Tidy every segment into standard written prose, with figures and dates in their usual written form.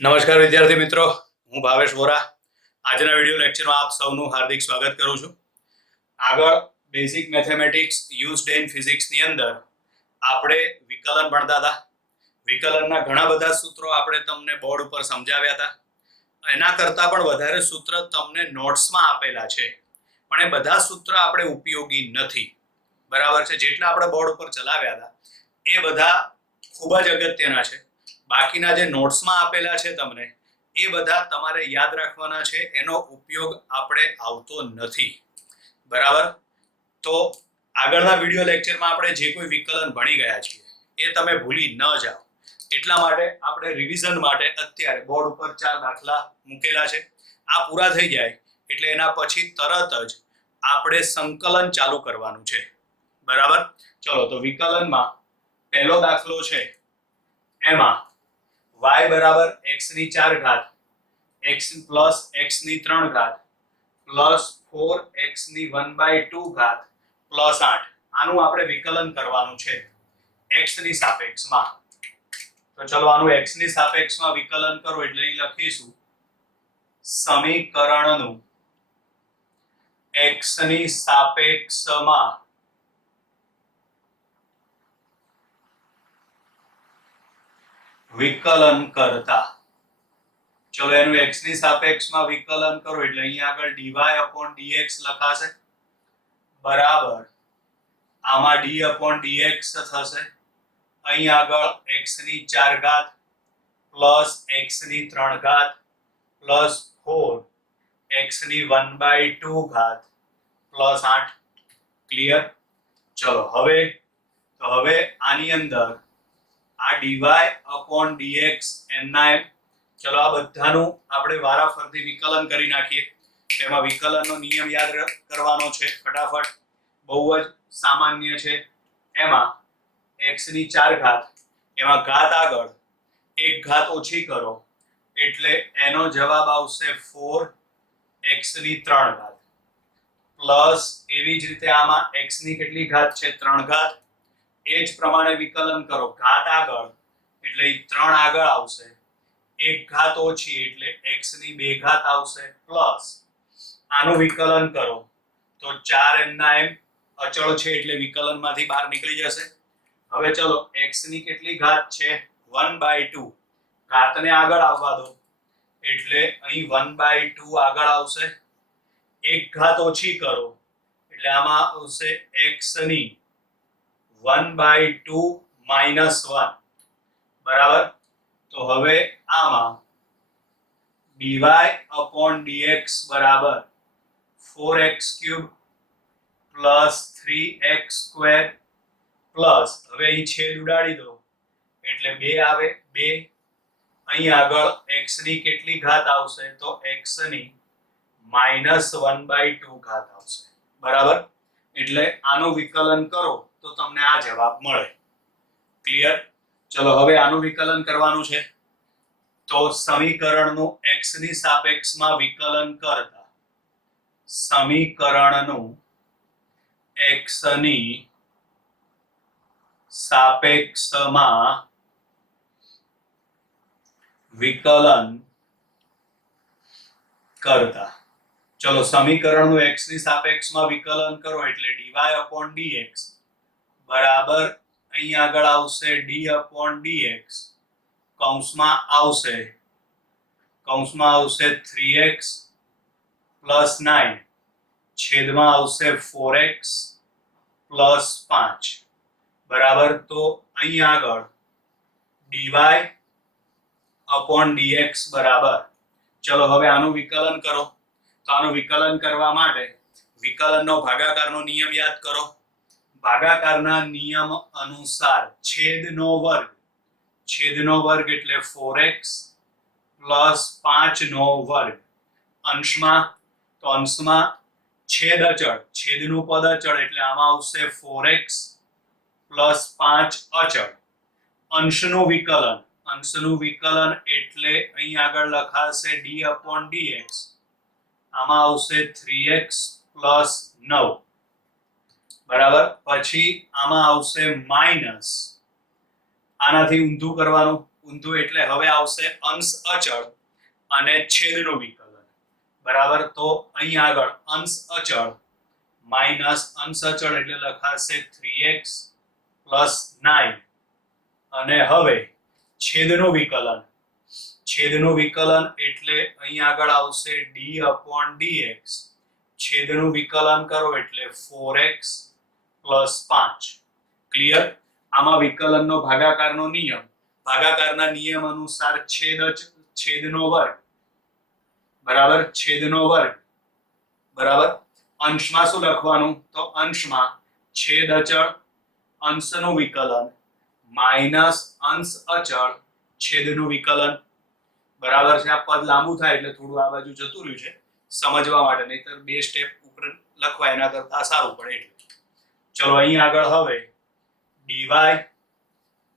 નમસ્કાર વિદ્યાર્થી મિત્રો, હું ભાવેશ વોરા. આજના વિડિયો લેક્ચરમાં આપ સૌનું હાર્દિક સ્વાગત કરું છું. આગળ basic mathematics used in physics ની અંદર આપણે વિકલન ભણતા હતા. વિકલનના ઘણા બધા સૂત્રો આપણે તમને બોર્ડ ઉપર સમજાવ્યા હતા. એના કરતાં પણ વધારે સૂત્ર તમને નોટ્સમાં આપેલા છે, પણ એ બધા સૂત્ર આપણે ઉપયોગી નથી. બરાબર છે? જેટલા આપણે બોર્ડ ઉપર ચલાવ્યા હતા એ બધા ખૂબ જ અગત્યના છે. બાકીના જે નોટ્સમાં આપેલા છે તમને, એ બધા તમારે યાદ રાખવાના છે. એનો ઉપયોગ આપણે આવતો નથી. બરાબર? તો આગળના વિડિયો લેક્ચરમાં આપણે જે કોઈ વિકલન ભણી ગયા છીએ એ તમે ભૂલી ન જાઓ, એટલા માટે આપણે રિવિઝન માટે અત્યારે બોર્ડ ઉપર 4 દાખલા મૂકેલા છે. આ પૂરા થઈ જાય એટલે એના પછી તરત જ આપણે સંકલન ચાલુ કરવાનું છે. બરાબર? ચલો, તો વિકલનમાં પહેલો દાખલો છે, એમાં y બરાબર x ની 4 ઘાત x પ્લસ x ની 3 ઘાત પ્લસ 4x ની 1/2 ઘાત પ્લસ 8, આનું આપણે વિકલન કરવાનું છે x ની સાપેક્ષમાં. તો ચલો આનું x ની સાપેક્ષમાં વિકલન કરો એટલે અહીં લખીશું સમીકરણનું x ની સાપેક્ષમાં વિકલન કરતા. ચલો એનું x ની સાપેક્ષમાં વિકલન કરો એટલે અહીંયા આગળ dy/dx લખાશે, બરાબર આમાં d/dx થશે. અહીં આગળ x ની 4 ઘાત પ્લસ x ની 3 ઘાત પ્લસ 4x ની 1/2 ઘાત પ્લસ 8. ક્લિયર? ચલો હવે આની અંદર આ dy/dx એમના એમ. ચલો આ બધાનું આપણે વારાફરતી વિકલન કરી નાખીએ. તેમાં વિકલનનો નિયમ યાદ કરવાનો છે ફટાફટ, બહુ જ સામાન્ય છે. એમાં x ની 4 ઘાત, એમાં ઘાત આગળ એક ઘાત ઓછી કરો એટલે એનો જવાબ આવશે 4x ની 3 ઘાત પ્લસ એવી જ રીતે આમાં x ની કેટલી ઘાત છે? 3 ઘાત. એ જ પ્રમાણે વિકલન કરો, ઘાત આગળ એટલે 3 આગળ આવશે, એક ઘાત ઓછી એટલે x ની 2 ઘાત આવશે પ્લસ આનું વિકલન કરો તો 4 એમના એમ અચળ છે એટલે વિકલનમાંથી બહાર નીકળી જશે. હવે ચલો x ની કેટલી ઘાત છે? 1/2. ઘાતને આગળ આવવા દો એટલે અહીં 1/2 આગળ આવશે, એક ઘાત ઓછી કરો એટલે આમાં આવશે x ની 1/2 -1. બરાબર? તો હવે આમાં dy/dx બરાબર 4x³ પ્લસ 3x² પ્લસ, હવે અહીં છેદ ઉડાડી દો એટલે 2 આવે, 2. અહીં આગળ x ની કેટલી ઘાત આવશે? તો x ની -1/2 ઘાત આવશે. બરાબર? એટલે આનું વિકલન કરો તો તમને આ જવાબ મળે. ક્લિયર? ચલો હવે આનું વિકલન કરવાનું છે. તો સમીકરણનું x ની સાપેક્ષમાં વિકલન કરતા સમીકરણનું x ની સાપેક્ષમાં વિકલન કરતા. ચલો સમીકરણનું x ની સાપેક્ષમાં વિકલન કરો એટલે dy/dx બરાબર અહીં આગળ આવશે d/dx, કૌંસમાં આવશે 3x પ્લસ 9 છેદમાં આવશે 4x પ્લસ 5. બરાબર? તો અહીં આગળ dy/dx બરાબર, ચલો હવે આનું વિકલન કરો. તો આનું વિકલન કરવા માટે વિકલનનો ભાગાકારનો નિયમ યાદ કરો. ભાગાકારના નિયમ અનુસાર છેદનો વર્ગ એટલે 4x પ્લસ 5 નો વર્ગ. અંશમાં, તો અંશમાં છેદ અચળ, છેદનું પદ અચળ એટલે આમાં આવશે 4x પ્લસ 5 અચળ. અંશનું વિકલન એટલે અહીં આગળ લખાશે d/dx, આમાં આવશે 3x પ્લસ 9. બરાબર? પછી આમાં આવશે માઇનસ, આનાથી ઊંધું કરવાનું, ઊંધું એટલે હવે આવશે અંશ અચળ અને છેદનું વિકલન. બરાબર, તો અહીં આગળ અંશ અચળ માઇનસ અંશ અચળ એટલે લખાશે 3x + 9 અને હવે છેદનું વિકલન. છેદનું વિકલન એટલે અહીં આગળ આવશે d/dx. છેદનું વિકલન કરો એટલે 4x + 5. ક્લિયર? આમાં વિકલનનો ભાગાકારનો નિયમ, ભાગાકારના નિયમ અનુસાર છેદનો વર્ગ બરાબર છેદનો વર્ગ બરાબર અંશમાં શું લખવાનું? તો અંશમાં છેદ અચળ અંશનું વિકલન માઇનસ અંશ અચળ છેદનું વિકલન. બરાબર છે? આ પદ લાંબુ થાય એટલે થોડું આ બાજુ જતું રહ્યું છે સમજવા માટે, નહીતર 2 સ્ટેપ ઉપર લખવા એના કરતા સારું પડે એટલે. ચલો અહીં આગળ હવે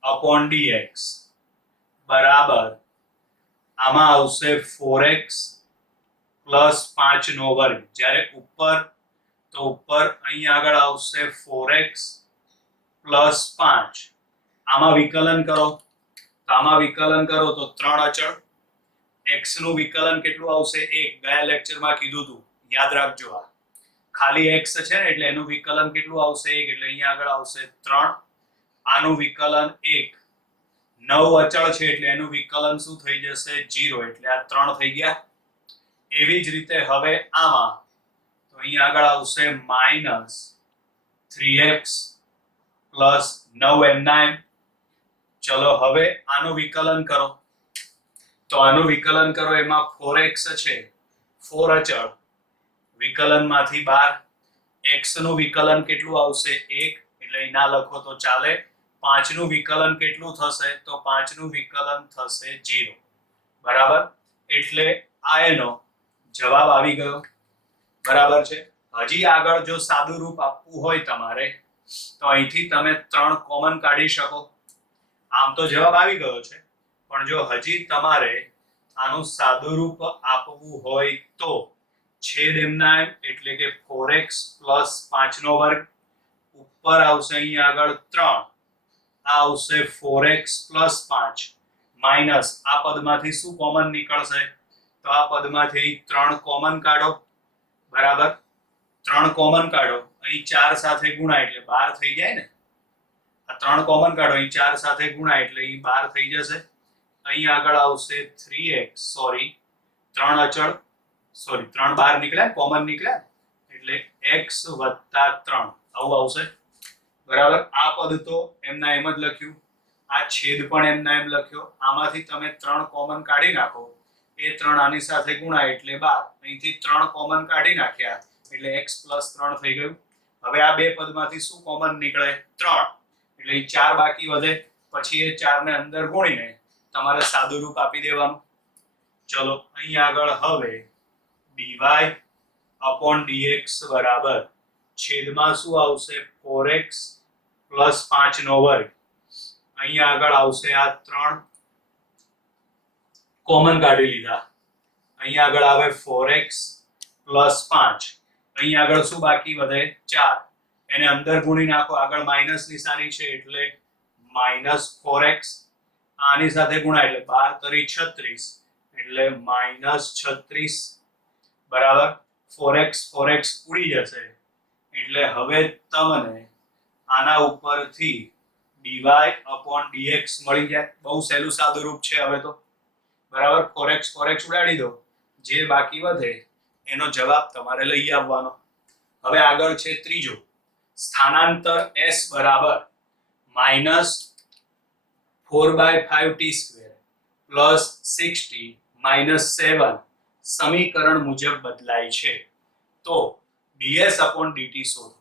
dy/dx બરાબર આમાં આવશે 4x + 5 નો વર્ગ. જ્યારે ઉપર તો ઉપર અહીં આગળ આવશે 4x + 5. આમાં વિકલન કરો તો આમાં વિકલન કરો તો 3 અચળ. x નું વિકલન કેટલું આવશે? 1. ગયા લેક્ચરમાં કીધું હતું, યાદ રાખજો. આ ખાલી x છે ને એટલે એનું વિકલન કેટલું આવશે? 1. એટલે અહીંયા આગળ આવશે 3. આનું વિકલન 1. 9 અચળ છે એટલે એનું વિકલન શું થઈ જશે? 0. એટલે આ 3 થઈ ગયા. એવી જ રીતે હવે આમાં તો અહીં આગળ આવશે માઇનસ 3x + 9m9. ચલો હવે આનું વિકલન કરો તો આનું વિકલન કરો એમાં 4x છે, 4 અચળ, વિકલનમાંથી 12. x નું વિકલન કેટલું આવશે? 1. એટલે ના લખો તો ચાલે. 5 નું વિકલન કેટલું થશે? તો 5 નું વિકલન થશે 0. બરાબર, એટલે આ એનો જવાબ આવી ગયો. બરાબર છે? હજી આગળ જો સાદું રૂપ આપવું હોય તમારે તો અહીંથી તમે 3 કોમન કાઢી શકો. આમ તો જવાબ આવી ગયો છે, પણ જો હજી તમારે આનું સાદું રૂપ આપવું હોય તો છેદ એમના એમ એટલે કે 4x + 5 નો વર્ગ ઉપર આવશે અહીં આગળ 3. આ આવશે 4x + 5 માઇનસ આ પદમાંથી શું કોમન નીકળશે? તો આ પદમાંથી 3 કોમન કાઢો. બરાબર, 3 કોમન કાઢો. અહીં 4 સાથે ગુણાય એટલે 12 થઈ જાય ને. આ 3 કોમન કાઢો, અહીં 4 સાથે ગુણાય એટલે અહીં 12 થઈ જશે. અહીં આગળ આવશે 3x 3 અચળ 3 બહાર નીકળ્યા, કોમન નીકળ્યા એટલે x + 3 આવું આવશે. બરાબર, આ પદ તો એમના એમ જ લખ્યું, આ છેદ પણ એમના એમ લખ્યો. આમાંથી તમે 3 કોમન કાઢી નાખો, એ 3 આની સાથે ગુણાય એટલે 12. અહીંથી 3 કોમન કાઢી નાખ્યા એટલે x + 3 થઈ ગયું. હવે આ બે પદમાંથી શું કોમન નીકળે? 3. એટલે 4 બાકી વધે. પછી એ 4 ને અંદર ગુણીને તમારે સાદું રૂપ આપી દેવાનું. ચલો અહીં આગળ હવે dy/dx બરાબર છેદમાં શું આવશે? 4x + 5 નો વર્ગ. અહીં આગળ આવશે આ 3 કોમન કાઢી લીધા. અહીં આગળ આવે 4x + 5. અહીં આગળ શું બાકી વધે? 4. એને અંદર ગુણી નાખો, આગળ માઇનસ નિશાની છે એટલે -4x. આની સાથે ગુણાય એટલે 12 * 36 એટલે -36. બરાબર, 4x ઉડી જશે એટલે હવે તમને આના ઉપરથી dy/dx મળી જાય. બહુ સહેલું સાદું રૂપ છે હવે તો. બરાબર, 4x ઉડાડી દો, જે બાકી વધે એનો જવાબ તમારે લઈ આવવાનો. હવે આગળ છે ત્રીજો, સ્થાનાંતર s બરાબર -4/5t² + 6t - 7 સમીકરણ મુજબ બદલાય છે. તો ds/dt શોધો.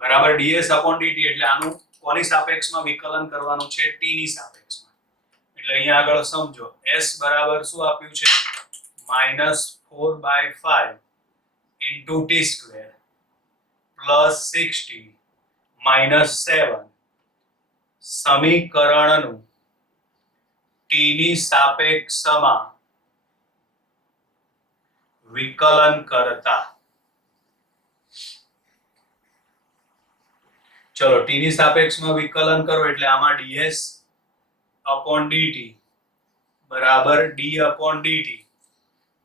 બરાબર, ds/dt એટલે આનું કોની સાપેક્ષમાં વિકલન કરવાનું છે? t ની સાપેક્ષમાં. એટલે અહીંયા આગળ સમજો, s બરાબર શું આપ્યું છે? -4/5 * t² + 6t - 7 સમીકરણનું t ની સાપેક્ષમાં વિકલન કરતા. ચલો t ની સાપેક્ષમાં વિકલન કરો એટલે આમાં ds अपॉन dt बराबर d अपॉन dt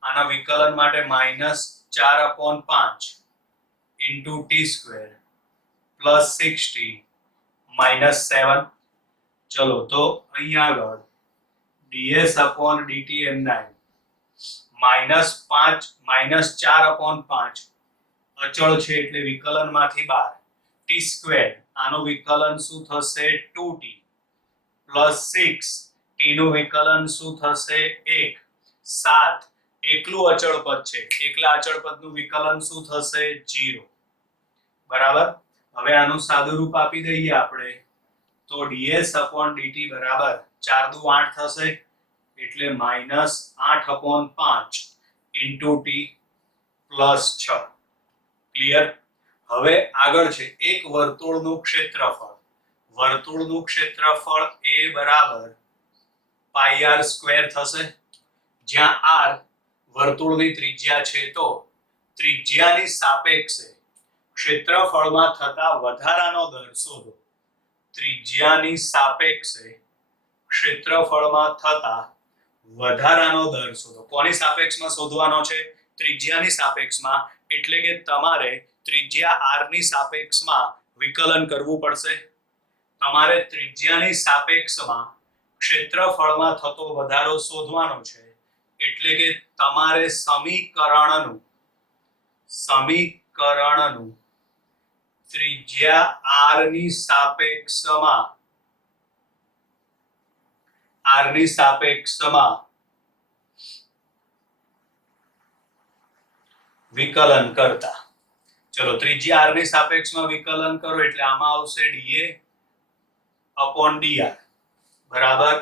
આના વિકલન માટે -4/5 into t square plus 60 minus 7. ચલો તો અહીંયા આગળ ds upon dt એમના -4/5 અચળ છે એટલે વિકલનમાંથી બહાર t સ્ક્વેર આનું વિકલન શું થશે 2t plus 6 t નું વિકલન શું થશે 1 7 એકલું અચળ પદ છે એકલા અચળ પદનું વિકલન શું થશે 0 બરાબર હવે આનું સાદું રૂપ આપી દઈએ આપણે તો ds upon dt બરાબર 4 દુ 8 થશે એટલે -8/5 into t plus 6 ક્લિયર હવે આગળ છે એક વર્તુળનું ક્ષેત્રફળ a બરાબર પાઈ r સ્ક્વેર થશે જ્યાં r વર્તુળની ત્રિજ્યા છે તો ત્રિજ્યાની સાપેક્ષે ક્ષેત્રફળમાં થતા વધારાનો દર શોધો ત્રિજ્યાની સાપેક્ષે ક્ષેત્રફળમાં થતા વધારાનો દર શોધો કોની સાપેક્ષમાં શોધવાનો છે ત્રિજ્યાની સાપેક્ષમાં એટલે કે તમારે ત્રિજ્યા r ની સાપેક્ષમાં વિકલન કરવું પડશે તમારે ત્રિજ્યાની સાપેક્ષમાં ક્ષેત્રફળમાં થતો વધારો શોધવાનો છે એટલે કે તમારે સમીકરણનું ત્રિજ્યા r ની સાપેક્ષમાં વિકલન કરતા ચલો ત્રિજ્યા r ની સાપેક્ષમાં વિકલન કરો એટલે આમાં આવશે dA upon dr બરાબર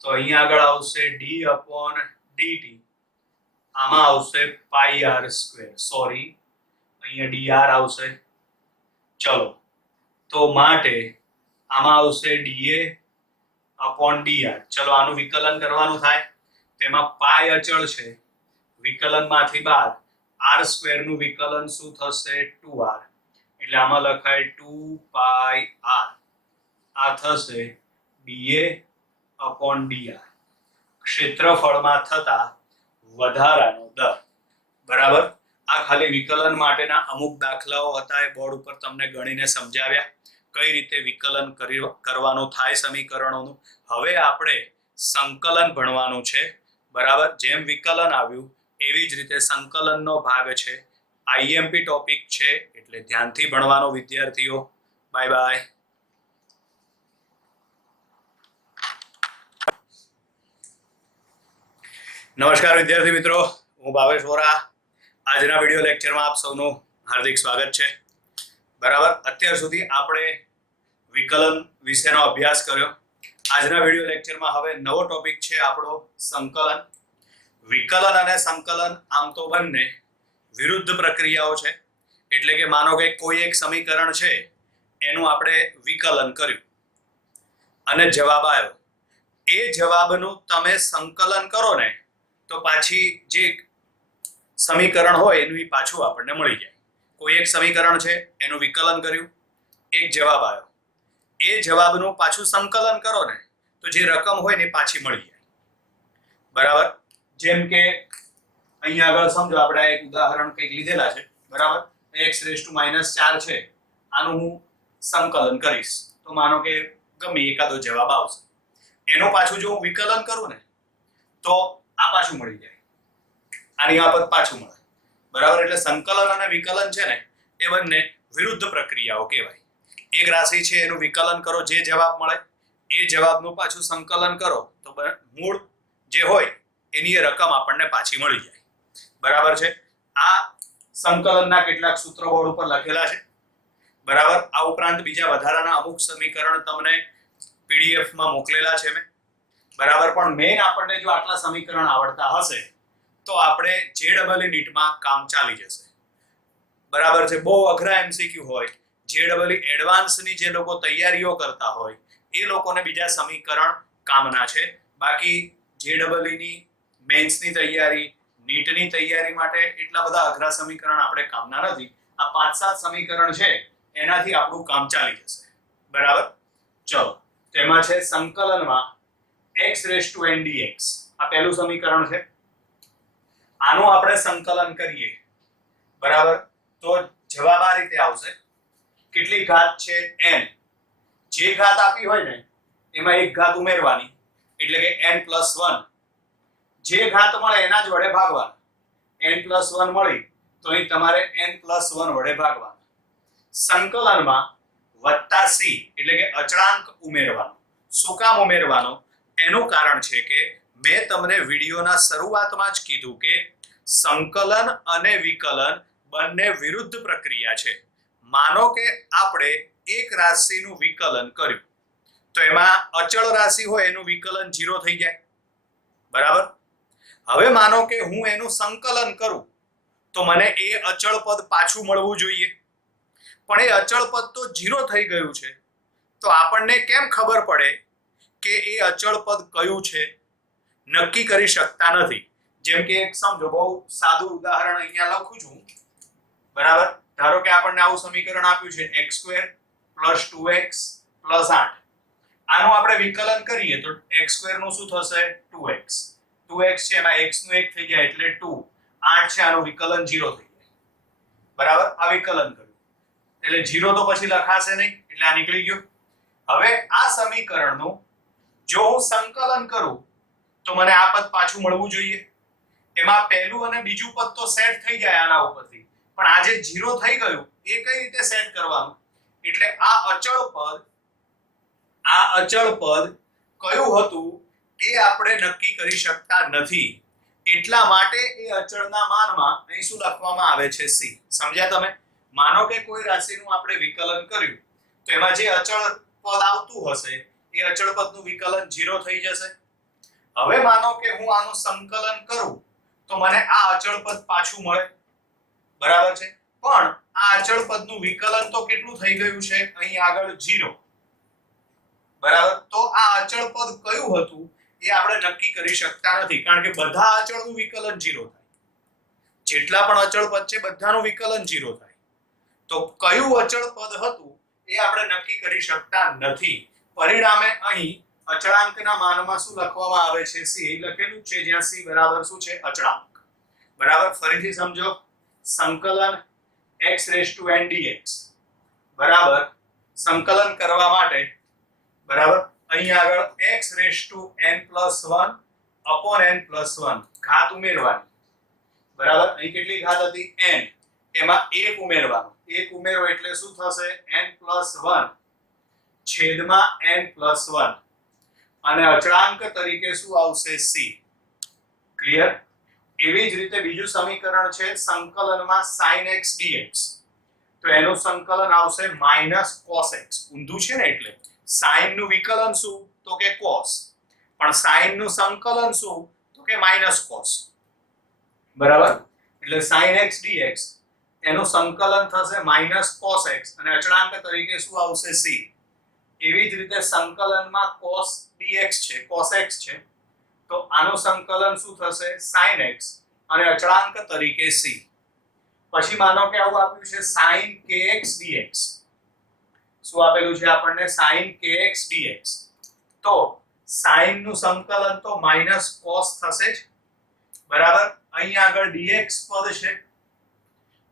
તો અહીંયા આગળ આવશે d upon dt આમાં આવશે પાઈ r સ્ક્વેર સોરી અહીંયા dr આવશે ચલો તો માટે આમાં આવશે dA upon dr ચલો આનું વિકલન કરવાનું થાય તેમાં પાઈ અચળ છે વિકલનમાંથી બહાર r સ્ક્વેર નું વિકલન શું થશે 2r એટલે આમાં લખાય 2 પાઈ r આ થશે dA upon dr ક્ષેત્રફળમાં થતા વધારાનો દર બરાબર આ ખાલી વિકલન માટેના અમુક દાખલાઓ હતા એ બોર્ડ ઉપર તમને ગણીને સમજાવ્યા કઈ રીતે વિકલન કરવાનું થાય સમીકરણોનું હવે આપણે સંકલન ભણવાનું છે બરાબર જેમ વિકલન આવ્યું એવી જ રીતે સંકલનનો ભાગ છે IMP ટોપિક છે એટલે ધ્યાનથી ભણવાનો વિદ્યાર્થીઓ બાય બાય નમસ્કાર વિદ્યાર્થી મિત્રો હું ભાવેશ વોરા આજના વિડિયો લેક્ચરમાં આપ સૌનું હાર્દિક સ્વાગત છે બરાબર અત્યાર સુધી આપણે વિકલન વિશેનો અભ્યાસ કર્યો આજના વિડિયો લેક્ચરમાં હવે નવો ટોપિક છે આપણો સંકલન વિકલન અને સંકલન આમ તો બંને વિરુદ્ધ પ્રક્રિયાઓ છે એટલે કે માનો કે કોઈ એક સમીકરણ છે એનું આપણે વિકલન કર્યું અને જવાબ આવ્યો એ જવાબનું તમે સંકલન કરો ને તો પાછી જે સમીકરણ હોય એનું પાછું આપણને મળી જાય કોઈ એક સમીકરણ છે એનું વિકલન કર્યું એક જવાબ આવ્યો એ જવાબનું પાછું સંકલન કરો ને તો જે રકમ હોય ને પાછી મળી જાય બરાબર જેમ કે અહીંયા આગળ સમજો આપણે એક ઉદાહરણ કંઈક લીધેલા છે બરાબર x⁻⁴ છે આનું હું સંકલન કરીશ તો માનો કે ગમે એકાદો જવાબ આવશે એનો પાછું જો હું વિકલન કરું ને તો આ પાછું મળી જાય આની આ પદ પાછું મળે બરાબર એટલે સંકલન અને વિકલન છે ને એ બંને વિરુદ્ધ પ્રક્રિયાઓ કહેવાય એક રાશિ છે એનું વિકલન કરો જે જવાબ મળે એ જવાબનું પાછું સંકલન કરો તો મૂળ જે હોય એની એ રકમ આપણને પાછી મળી જાય બરાબર છે આ સંકલનના કેટલાક સૂત્રો બોર્ડ ઉપર લખેલા છે બરાબર આ ઉપરાંત બીજા વધારાના અમુક સમીકરણ તમને PDF માં મોકલેલા છે મેં બરાબર પણ મેઈન આપણને જો આટલા સમીકરણ આવડતા હશે તો આપણે JEE નીટમાં કામ ચાલી જશે બરાબર છે બહુ અઘરા MCQ હોય JEE એડવાન્સની જે લોકો તૈયારીઓ કરતા હોય એ લોકોને બીજા સમીકરણ કામના છે બાકી JEE ની મેન્સની તૈયારી નીટની તૈયારી માટે એટલા બધા અઘરા સમીકરણ આપણે કામના નથી આ 5-7 સમીકરણ છે એનાથી આપણું કામ ચાલી જશે બરાબર ચલો તેમાં છે સંકલનમાં x raise to n dx આ પહેલું સમીકરણ છે. આનું આપણે સંકલન કરીએ બરાબર તો જવાબ આ રીતે આવશે. કેટલી ઘાત છે n, જે ઘાત આપી હોય ને એમાં એક ઘાત ઉમેરવાની એટલે કે n+1, જે ઘાત મળે એના જ વડે ભાગવાનું. n+1 મળી તો અહીં તમારે n+1 વડે ભાગવાનું. સંકલનમાં વત્તા c એટલે કે અચળાંક ઉમેરવાનો. શું કામ ઉમેરવાનો? એનું કારણ છે કે મેં તમને વિડિયોના શરૂઆતમાં જ કીધું કે સંકલન અને વિકલન બંને વિરુદ્ધ પ્રક્રિયા છે. માનો કે આપણે એક રાશિનું વિકલન કર્યું તો એમાં અચળ રાશિ હોય એનું વિકલન 0 થઈ જાય બરાબર. હવે માનો કે હું એનું સંકલન કરું તો મને એ અચળ પદ પાછું મળવું જોઈએ, પણ એ અચળ પદ તો 0 થઈ ગયું છે. તો આપણને કેમ ખબર પડે કે એ અચળ પદ કયું છે? નક્કી કરી શકતા નથી. જેમ કે એક સમજો, બહુ સાદું ઉદાહરણ અહીંયા લખું છું બરાબર. ધારો કે આપણને આવું સમીકરણ આપ્યું છે x² + 2x + 8. આનું આપણે વિકલન કરીએ તો x² નું શું થશે? 2x. 2x છે એમાં x નું 1 થઈ જાય એટલે 2. 8 છે આનું વિકલન 0 થઈ જાય બરાબર. આ વિકલન કર્યું એટલે 0 તો પછી લખાશે નહીં એટલે આ નીકળી ગયું. હવે આ સમીકરણનું જો હું સંકલન કરું તો મને આ પદ પાછું મળવું જોઈએ. એમાં પહેલું અને બીજું પદ તો સેટ થઈ જાય આના ઉપરથી, પણ આ જે 0 થઈ ગયું એ કઈ રીતે સેટ કરવાનું? એટલે આ અચળ પદ કયું હતું એ આપણે નક્કી કરી શકતા નથી. એટલા માટે એ અચળના માનમાં અહીં શું લખવામાં આવે છે? c. સમજ્યા તમે? માનો કે કોઈ રાશિનું આપણે વિકલન કર્યું તો એમાં જે અચળ પદ આવતું હશે એ અચળ પદનું વિકલન 0 થઈ જશે. હવે માનો કે હું આનું સંકલન કરું તો મને આ અચળ પદ પાછું મળે બરાબર છે. પણ આ અચળ પદનું વિકલન તો કેટલું થઈ ગયું છે? અહીં આગળ 0 બરાબર. તો આ અચળ પદ કયું હતું એ આપણે નક્કી કરી શકતા નથી, કારણ કે બધા અચળનું વિકલન 0 થાય. જેટલા પણ અચળ પદ છે બધાનું વિકલન 0 થાય. તો કયું અચળ પદ હતું એ આપણે નક્કી કરી શકતા નથી. પરિણામે અહીં અચળાંકના માનમાં શું લખવામાં આવે છે? c લખેલું છે, જ્યાં c બરાબર શું છે? અચળાંક બરાબર. ફરીથી સમજો. સંકલન x⁻n dx બરાબર. સંકલન કરવા માટે બરાબર અહીં આગળ x⁻n+1 n+1 ઘાત ઉમેરવાની બરાબર. અહીં કેટલી ઘાત હતી? n. એમાં 1 ઉમેરવાનું. 1 ઉમેરો એટલે શું થશે? n+1 છેદમાં n+1 અને અચળાંક તરીકે શું આવશે? c. ક્લિયર? એવી જ રીતે બીજું સમીકરણ છે સંકલનમાં sin x dx. તો એનું સંકલન આવશે -cos x. ઊંધું છે ને, એટલે sin નું વિકલન શું? તો કે cos. પણ sin નું સંકલન શું? તો કે -cos બરાબર. એટલે sin x dx એનું સંકલન થશે -cos x અને અચળાંક તરીકે શું આવશે? c. એવી જ રીતે સંકલનમાં cos dx છે, cos x છે, તો આનું સંકલન શું થશે? sin x અને અચળાંક તરીકે c. પછી માનો કે આવું આપ્યું છે sin kx dx. શું આપેલું છે આપણને? sin kx dx. તો sin નું સંકલન તો -cos થશે જ બરાબર. અહીં આગળ dx પદ છે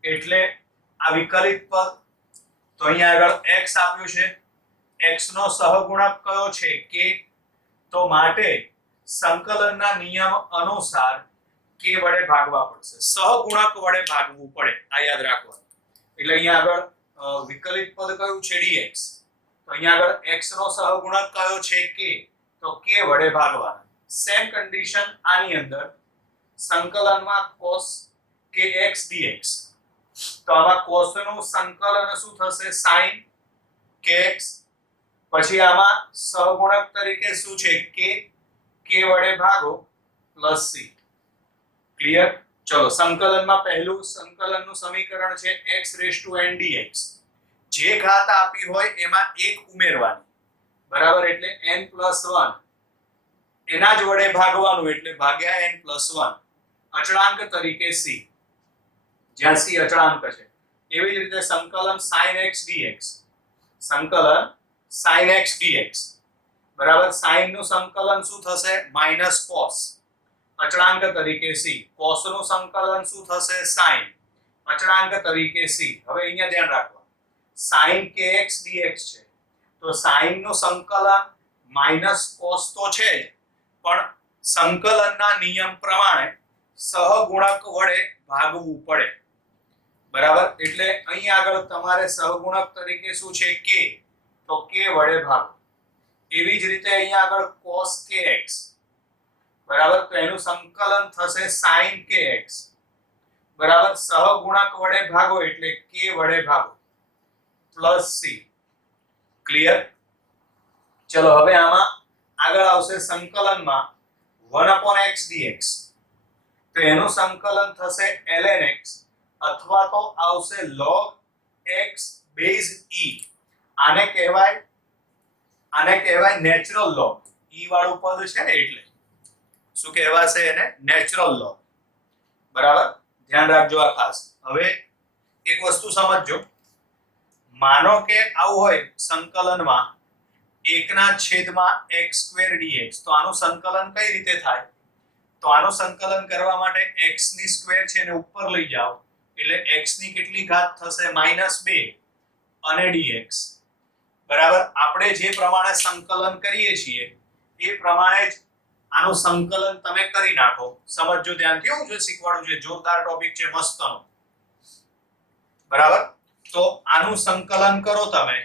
એટલે આ વિકલિત પદ. તો અહીં આગળ x આપ્યું છે, x નો સહગુણક કયો છે? k. તો માટે સંકલનના નિયમ અનુસાર k વડે ભાગવા પડશે. સહગુણક વડે ભાગવું પડે, આ યાદ રાખવાનું. એટલે અહીંયા આગળ વિકલિત પદ કયું છે? dx. તો અહીંયા આગળ x નો સહગુણક કયો છે? k. તો k વડે ભાગવાના. સેમ કન્ડિશન આની અંદર સંકલનમાં cos kx dx. તો આમાં cos નું સંકલન શું થશે? sin kx. પછી આમાં સહગુણક તરીકે શું છે? k વડે ભાગો +c. ક્લિયર? ચલો સંકલનમાં પહેલું સંકલનનું સમીકરણ છે x⁻n dx. જે ઘાત આપી હોય એમાં 1 ઉમેરવાની બરાબર. એટલે n+1 એના જ વડે ભાગવાનું એટલે ભાગ્યા n+1 અચળાંક તરીકે c, જ્યાં c અચળાંક છે. એવી જ રીતે સંકલન sin x dx. સંકલન sin x dx બરાબર sin નું સંકલન શું થશે માઈનસ cos અચળાંક તરીકે c cos નું સંકલન શું થશે sin અચળાંક તરીકે c હવે અહીંયા ધ્યાન રાખો sin kx dx છે તો sin નું સંકલન માઈનસ cos તો છે જ પણ સંકલનના નિયમ પ્રમાણે સહગુણક વડે ભાગવું પડે બરાબર એટલે અહીં આગળ તમારે સહગુણક તરીકે શું છે k તો k વડે ભાગો એવી જ રીતે અહીંયા આગળ cos kx બરાબર તો એનું સંકલન થશે sin kx બરાબર સહગુણક વડે ભાગો એટલે k વડે ભાગો પ્લસ c ક્લિયર ચલો હવે આમાં આગળ આવશે સંકલનમાં 1/x dx તો એનું સંકલન થશે ln x અથવા તો આવશે log x બેઝ e આને કહેવાય નેચરલ લોગ e વાળું પદ છે ને એટલે શું કહેવાશે એને નેચરલ લોગ બરાબર ધ્યાન રાખજો આ ખાસ હવે એક વસ્તુ સમજજો માનો કે આવું હોય સંકલનમાં 1/x² dx તો આનું સંકલન કઈ રીતે થાય તો આનું સંકલન કરવા માટે x ની સ્ક્વેર છે ને ઉપર લઈ જાઓ એટલે x ની કેટલી ઘાત થશે -2 અને dx બરાબર આપણે જે પ્રમાણે સંકલન કરીએ છીએ એ પ્રમાણે જ આનું સંકલન તમે કરી નાખો સમજજો ધ્યાનથી હું જે શીખવાડું છે જોરદાર ટોપિક છે મસ્તનો બરાબર તો આનું સંકલન કરો તમે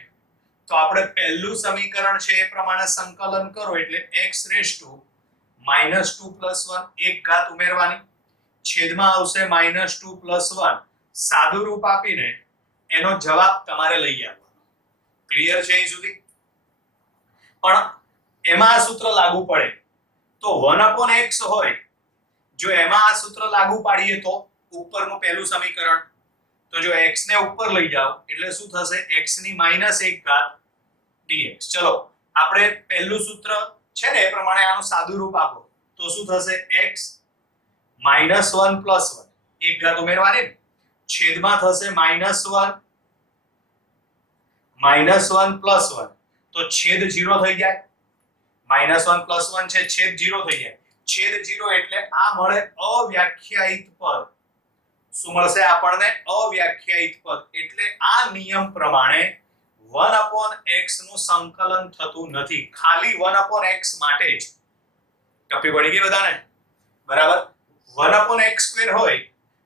તો આપણે પહેલું સમીકરણ છે એ પ્રમાણે સંકલન કરો એટલે x (2 + 1 એક ઘાત ઉમેરવાની છેદમાં આવશે -2 + 1 સાદું રૂપ આપીને એનો જવાબ તમારે લઈ આવવાનો ક્લિયર છે અહીં સુધી પણ એમાં આ સૂત્ર લાગુ પડે તો 1/x હોય જો એમાં આ સૂત્ર લાગુ પાડીએ તો ઉપરનું પહેલું સમીકરણ તો જો x ને ઉપર લઈ જાઓ એટલે શું થશે x ની -1 ઘાત dx ચલો આપણે પહેલું સૂત્ર છે ને એ પ્રમાણે આનું સાદું રૂપ આપો તો શું થશે x -1 + 1 એક ઘાત ઉમેરવાની છેદમાં થશે -1 + 1 તો છેદ 0 થઈ જાય -1 + 1 છે છેદ 0 થઈ જાય છેદ 0 એટલે આ મળે અવ્યાખ્યાયિત પદ શું મળશે આપણને અવ્યાખ્યાયિત પદ એટલે આ નિયમ પ્રમાણે 1/x નું સંકલન થતું નથી ખાલી 1/x માટે જ ટપી પડી ગઈ બધાને બરાબર 1/x² હોય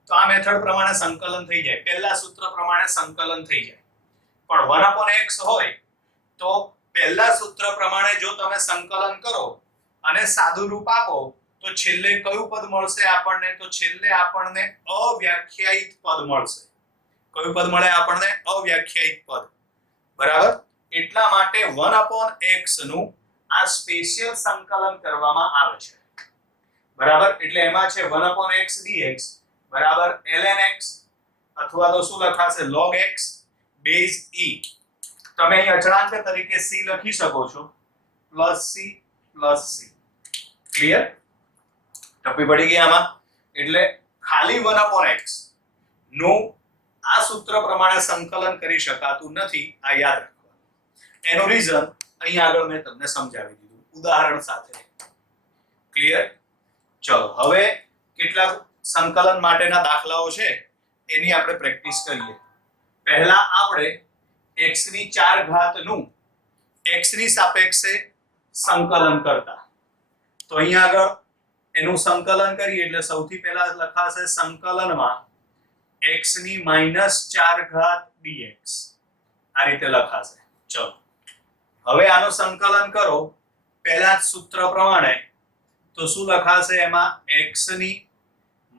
તો આ મેથડ પ્રમાણે સંકલન થઈ જાય પહેલા સૂત્ર પ્રમાણે સંકલન થઈ જાય પણ 1/x હોય તો પહેલા સૂત્ર પ્રમાણે જો તમે સંકલન કરો અને સાદું રૂપ આપો તો છેલ્લે કયું પદ મળશે આપણને તો છેલ્લે આપણને અવ્યાખ્યાયિત પદ મળશે કયું પદ મળે આપણને અવ્યાખ્યાયિત પદ બરાબર એટલા માટે 1/x નું આ સ્પેશિયલ સંકલન કરવામાં આવે છે બરાબર એટલે એમાં છે 1/x dx બરાબર ln x અથવા તો શું લખાશે log x બેઝ e તમે અહીં અચળાંક તરીકે c લખી શકો છો +c ક્લિયર ટપી પડી ગઈ આમાં એટલે ખાલી 1/x નું આ સૂત્ર પ્રમાણે સંકલન કરી શકાતું નથી આ યાદ રાખવાનું એનો રીઝન અહીં આગળ મેં તમને સમજાવી દીધું ઉદાહરણ સાથે ક્લિયર ચલો હવે કેટલાક સંકલન માટેના દાખલાઓ છે એની આપણે પ્રેક્ટિસ કરીએ પહેલા આપણે x ની 4 ઘાત નું x ની સાપેક્ષે સંકલન કરતા તો અહીં આગળ એનું સંકલન કરીએ એટલે સૌથી પહેલા લખાશે સંકલનમાં x ની -4 ઘાત dx આ રીતે લખાશે ચલો હવે આનું સંકલન કરો પહેલા સૂત્ર પ્રમાણે તો શું લખાશે એમાં x ની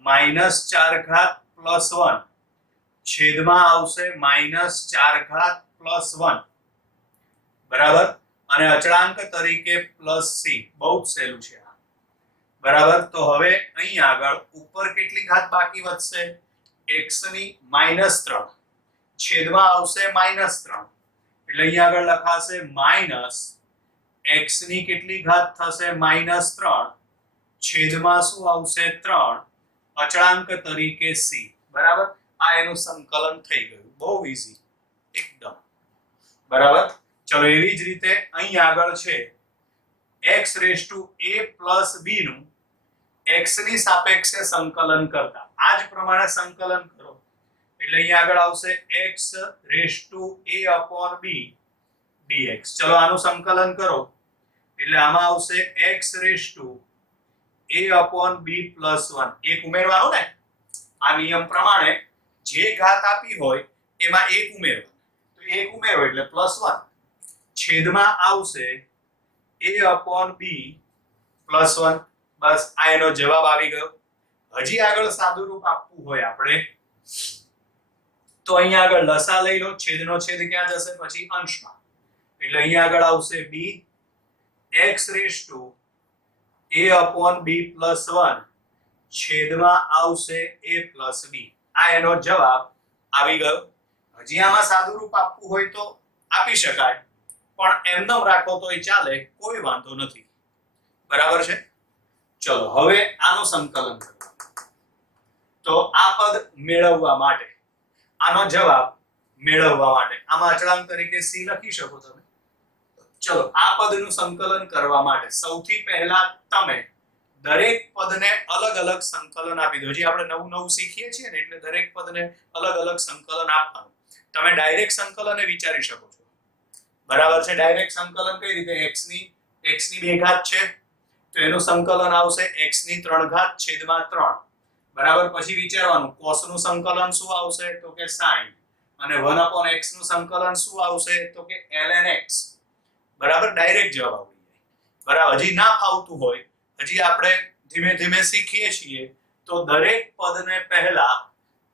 -4 ઘાત +1 છેદમાં આવશે -4 ઘાત +1 બરાબર અને અચળાંક તરીકે +c બહુ જ સહેલું છે બરાબર તો હવે અહીં આગળ ઉપર કેટલી ઘાત બાકી વધશે x ની -3 છેદમાં આવશે -3 એટલે અહીં આગળ લખાશે x ની કેટલી ઘાત થશે -3 છેદમાં શું આવશે 3 અચળાંક તરીકે c બરાબર આ એનું સંકલન થઈ ગયું બહુ ઈઝી એકદમ બરાબર ચલો એવી જ રીતે અહીં આગળ છે x raise to a plus b નું x ની સાપેક્ષે સંકલન કરતા આ જ પ્રમાણે સંકલન કરો એટલે અહીંયા આગળ આવશે x raise to a upon b dx. ચલો આનું સંકલન કરો એટલે આમાં આવશે x raise to a upon b plus 1 એક ઉમેરવાનું ને આ નિયમ પ્રમાણે જે ઘાત આપી હોય એમાં એક ઉમેરવાનું તો એક ઉમેરો એટલે પ્લસ 1 છેદમાં આવશે a અપોન b પ્લસ 1 બસ આ એનો જવાબ આવી ગયો. હજી આગળ સાદુરૂપ આપવું હોય આપણે તો અહીંયા આગળ લસા લઈ લો છેદનો છેદ ક્યાં જશે પછી અંશમાં એટલે અહીંયા આગળ આવશે b x raise to a upon b plus 1 છેદમાં આવશે a પ્લસ b આ એનો જવાબ આવી ગયો. હજી આમાં સાદુરૂપ આપવું હોય તો આપી શકાય પણ એમનેમ રાખો તોય ચાલે કોઈ વાંધો નથી. બરાબર છે. ચલો હવે આનું સંકલન કરો તો આ પદ મેળવવા માટે આનો જવાબ મેળવવા માટે આમાં અચળાંક તરીકે c લખી શકો તમે. ચલો આ પદનું સંકલન કરવા માટે સૌથી પહેલા તમે દરેક પદને અલગ અલગ સંકલન આપી દો. હજી આપણે નવું નવું શીખીએ છીએ ને એટલે દરેક પદને અલગ અલગ સંકલન આપવાનું. તમે ડાયરેક્ટ સંકલન વિચારી શકો છો. બરાબર છે. ડાયરેક્ટ સંકલન કઈ રીતે x ની 2 ઘાત છે તો એનું સંકલન આવશે x ની 3 ઘાત છેદમાં 3 બરાબર. પછી વિચારવાનું cos નું સંકલન શું આવશે તો કે sin અને 1/x નું સંકલન શું આવશે તો કે ln x બરાબર. ડાયરેક્ટ જવાબ આવી જાય. બરાબર. હજી ના ફાવતું હોય હજી આપણે ધીમે ધીમે શીખીએ છીએ તો દરેક પદને પહેલા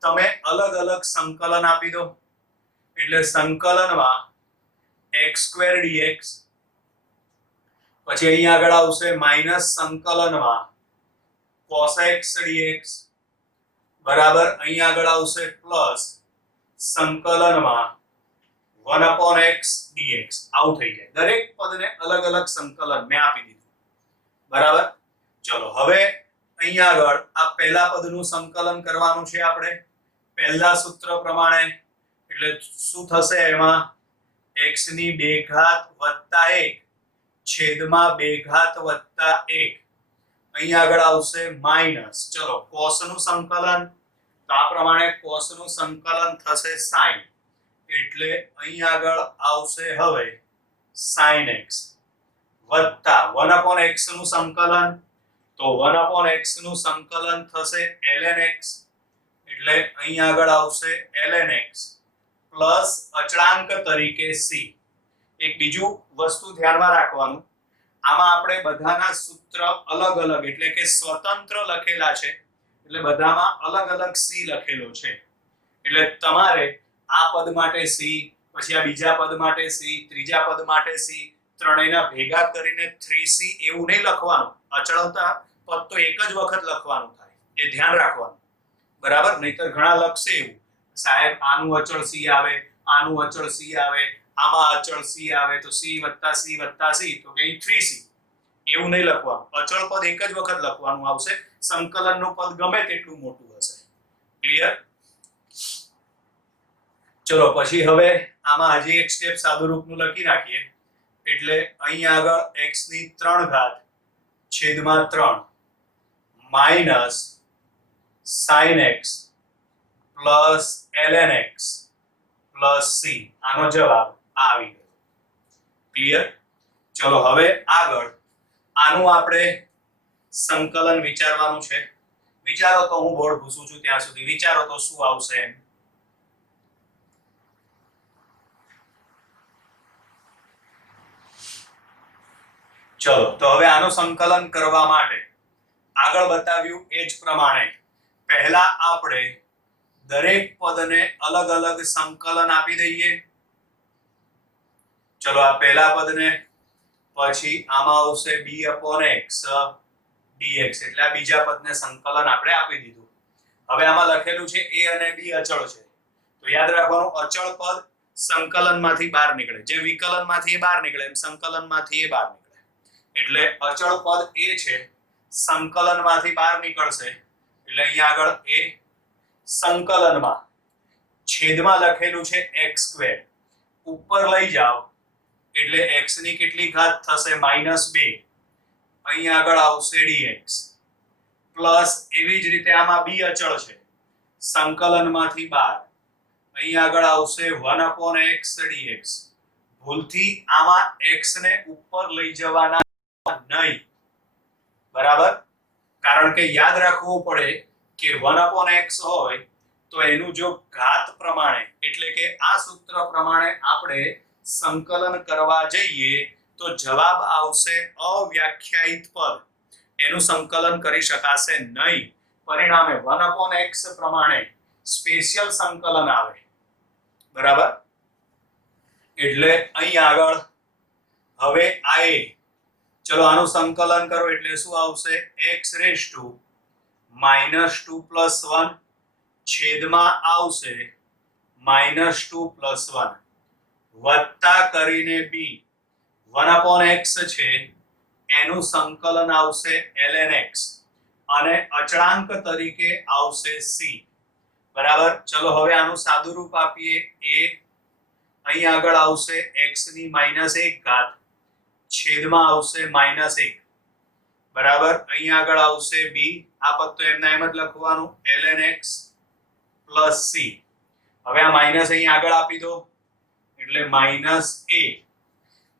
તમે અલગ અલગ સંકલન આપી દો એટલે સંકલનમાં x² dx પછી અહીંયા આગળ આવશે માઈનસ સંકલનમાં cos x dx બરાબર. અહીંયા આગળ આવશે પ્લસ સંકલનમાં 1/x dx આવું થઈ જાય. દરેક પદને અલગ અલગ સંકલન મેં આપી દીધું. બરાબર. ચલો હવે અહીંયા આગળ આ પહેલા પદનું સંકલન કરવાનું છે આપણે પહેલા સૂત્ર પ્રમાણે એટલે શું થશે એમાં x ની 2 ઘાત વત્તા 1 છેદમાં 2 ઘાત વત્તા 1 અહીંયા આગળ આવશે માઈનસ. ચલો cos નું સંકલન તો આ પ્રમાણે cos નું સંકલન થશે sin એટલે અહીંયા આગળ આવશે હવે sin x વત્તા 1/x નું સંકલન તો 1/x નું સંકલન થશે ln x એટલે અહીંયા આગળ આવશે ln x પ્લસ અચળાંક તરીકે c. એક બીજું વસ્તુ ધ્યાનમાં રાખવાનું આમાં આપણે બધાના સૂત્ર અલગ અલગ એટલે કે સ્વતંત્ર લખેલા છે એટલે બધામાં અલગ અલગ c લખેલો છે એટલે તમારે આ પદ માટે c પછી આ બીજા પદ માટે c ત્રીજા પદ માટે c ત્રણેયના ભેગા કરીને 3c એવું નહીં લખવાનું. અચળતા પદ તો એક જ વખત લખવાનું થાય એ ધ્યાન રાખવાનું. બરાબર. નહીતર ઘણા લખશે એવું સાહેબ આનું અચળ c આવે આનું અચળ c આવે આમાં અચળ c આવે તો c વત્તા c તો કે 3c એવું નહીં લખવાનું. અચળ પદ એક જ વખત લખવાનું આવશે. સંકલનનું પદ ગમે તેટલું મોટું હશે. ક્લિયર. ચલો પછી હવે આમાં હજી એક સ્ટેપ સાદુરૂપનું લખી નાખીએ એટલે અહીંયા આગળ x ની 3 ઘાત છેદમાં 3 minus sin x plus ln x plus c આનો જવાબ આવી ગયો. ક્લિયર. ચલો હવે આગળ આનું આપણે સંકલન વિચારવાનું છે. વિચારો તો હું બોર્ડ ભૂસું છું ત્યાં સુધી વિચારો તો શું આવશે એમ. ચલો તો હવે આનું સંકલન કરવા માટે આગળ બતાવ્યું એ જ પ્રમાણે પહેલા આપણે દરેક પદને અલગ અલગ સંકલન આપી દઈએ. ચલો આ પહેલા પદને પછી આમાં આવશે b/x dx એટલે આ બીજા પદને સંકલન આપણે આપી દીધું. હવે આમાં લખેલું છે a અને b અચળ છે તો યાદ રાખવાનું અચળ પદ સંકલનમાંથી બહાર નીકળે જે વિકલનમાંથી એ બહાર નીકળે એમ સંકલનમાંથી એ બહાર નીકળે એટલે અચળ પદ a છે સંકલનમાંથી બહાર નીકળશે એટલે અહીંયા આગળ a સંકલનમાં છેદમાં લખેલું છે x² ઉપર લઈ જાઓ એટલે x ની કેટલી ઘાત થશે -2 અહીંયા આગળ આવશે dx પ્લસ એવી જ રીતે આમાં b અચળ છે સંકલનમાંથી બહાર અહીંયા આગળ આવશે 1/x dx ભૂલથી આમાં x ને ઉપર લઈ જવાના નહીં બરાબર કારણ કે યાદ રાખવું પડે કે 1/x હોય તો એનું જો ઘાત પ્રમાણે એટલે કે આ સૂત્ર પ્રમાણે આપણે સંકલન કરવા જઈએ તો જવાબ આવશે અવ્યાખ્યાયિત પદ એનું સંકલન કરી શકાશે નહીં પરિણામે 1/x પ્રમાણે સ્પેશિયલ સંકલન આવે બરાબર એટલે અહીં આગળ હવે આ ચલો આનું સંકલન કરો એટલે શું આવશે x રેઝ ટુ -2 + 1 છેદમાં આવશે -2 + 1 વત્તા કરીને b 1/x છે એનું સંકલન આવશે ln x અને અચળાંક તરીકે આવશે c બરાબર ચલો હવે આનું સાદું રૂપ આપીએ a અહીં આગળ આવશે x ની -1 ઘાત છેદમાં આવશે -1 બરાબર અહીં આગળ આવશે b આ પદ તો એમના એમ જ લખવાનું ln x + c હવે આ માઈનસ અહીં આગળ આપી દો એટલે -a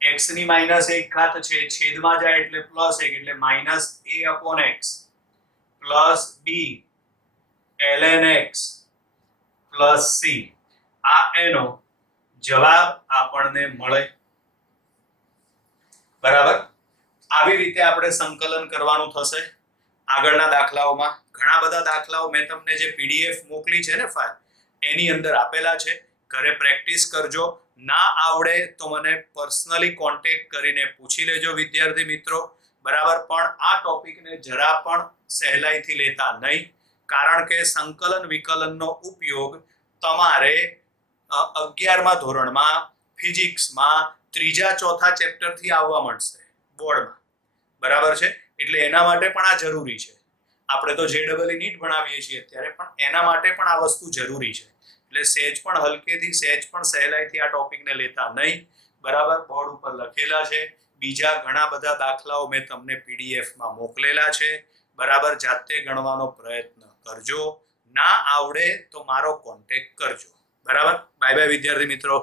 x ની -1 ઘાત છે છેદમાં જાય એટલે +1 એટલે -a/x + b ln x + c આ એનો જવાબ આપણને મળે બરાબર આવી રીતે આપણે સંકલન કરવાનું થશે આગળના દાખલાઓમાં ઘણા બધા દાખલાઓ મેં તમને જે પીડીએફ મોકલી છે ને ફાઇલ એની અંદર આપેલા છે ઘરે પ્રેક્ટિસ કરજો ના આવડે તો મને પર્સનલી કોન્ટેક્ટ કરીને પૂછી લેજો વિદ્યાર્થી મિત્રો બરાબર પણ આ ટોપિકને જરા પણ સહેલાઈથી લેતા નહીં કારણ કે સંકલન વિકલનનો ઉપયોગ તમારે 11મા ધોરણમાં ફિઝિક્સમાં 3જા 4થા ચેપ્ટર થી આવવા મળશે બોર્ડમાં બરાબર છે એટલે એના માટે પણ આ જરૂરી છે આપણે તો JEE નીટ ભણાવીએ છીએ અત્યારે પણ એના માટે પણ આ વસ્તુ જરૂરી છે એટલે સહેજ પણ હલકેથી સહેજ પણ સહેલાઈથી આ ટોપિકને લેતા નહીં બરાબર બોર્ડ ઉપર લખેલા છે બીજા ઘણા બધા દાખલાઓ મેં તમને પીડીએફમાં મોકલેલા છે બરાબર જાતે ગણવાનો પ્રયત્ન કરજો ના આવડે તો મારો કોન્ટેક્ટ કરજો બરાબર બાય બાય વિદ્યાર્થી મિત્રો